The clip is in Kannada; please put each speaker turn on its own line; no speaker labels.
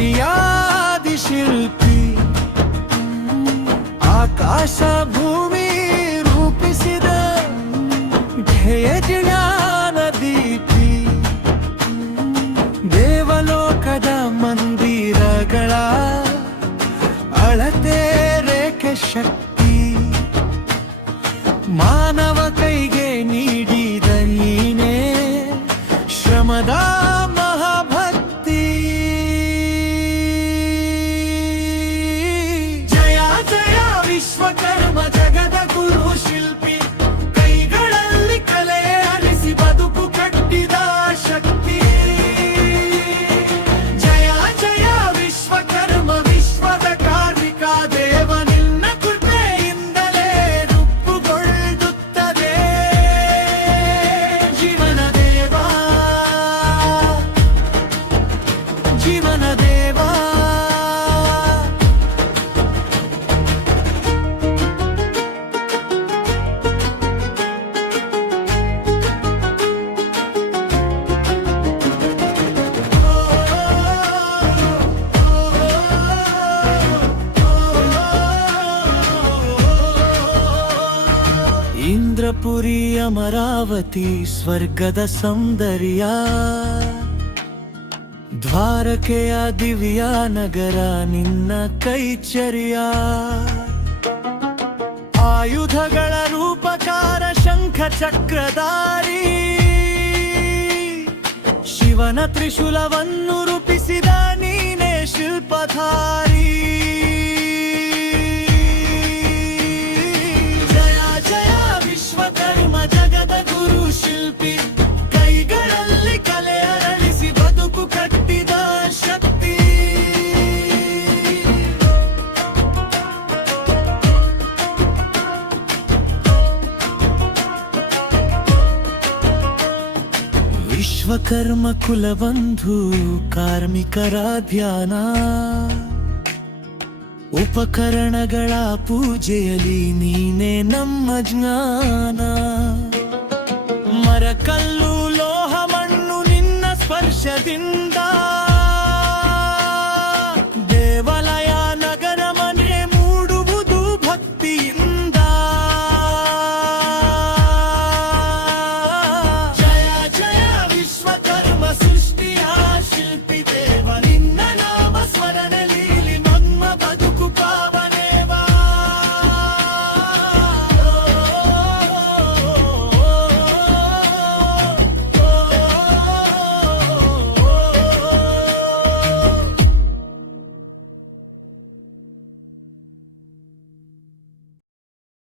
ಸೃಷ್ಟಿಯಾದಿ ಶಿಲ್ಪಿ. ಆಕಾಶ ಭೂಮಿ ರೂಪಿಸಿದ ಧ್ಯೇಯ ಜ್ಞಾನ ದೀಪಿ. ದೇವಲೋಕದ ಮಂದಿರಗಳ ಅಳತೆ ರೇಖೆ ಶಕ್ತಿ. ಮಾನವ ವಿಶ್ವಕರ್ಮ ಇಂದ್ರಪುರಿ ಅಮರಾವತಿ, ಸ್ವರ್ಗದ ಸೌಂದರ್ಯ. ದ್ವಾರಕೆಯ ದಿವ್ಯ ನಗರ, ನಿನ್ನ ಕೈಚರ್ಯ. ಆಯುಧಗಳ ರೂಪಕಾರ ಶಂಖ ಚಕ್ರಧಾರಿ ಶಿವನ ತ್ರಿಶೂಲವನ್ನು ರೂಪಿಸಿದ ನೀನೇ ಶಿಲ್ಪಧಾರಿ. ವಿಶ್ವಕರ್ಮ ಕುಲಬಂಧು ಕಾರ್ಮಿಕರ ಧ್ಯಾನ. ಉಪಕರಣಗಳ ಪೂಜೆಯಲ್ಲಿ ನೀನೆ ನಮ್ಮ ಜ್ಞಾನ.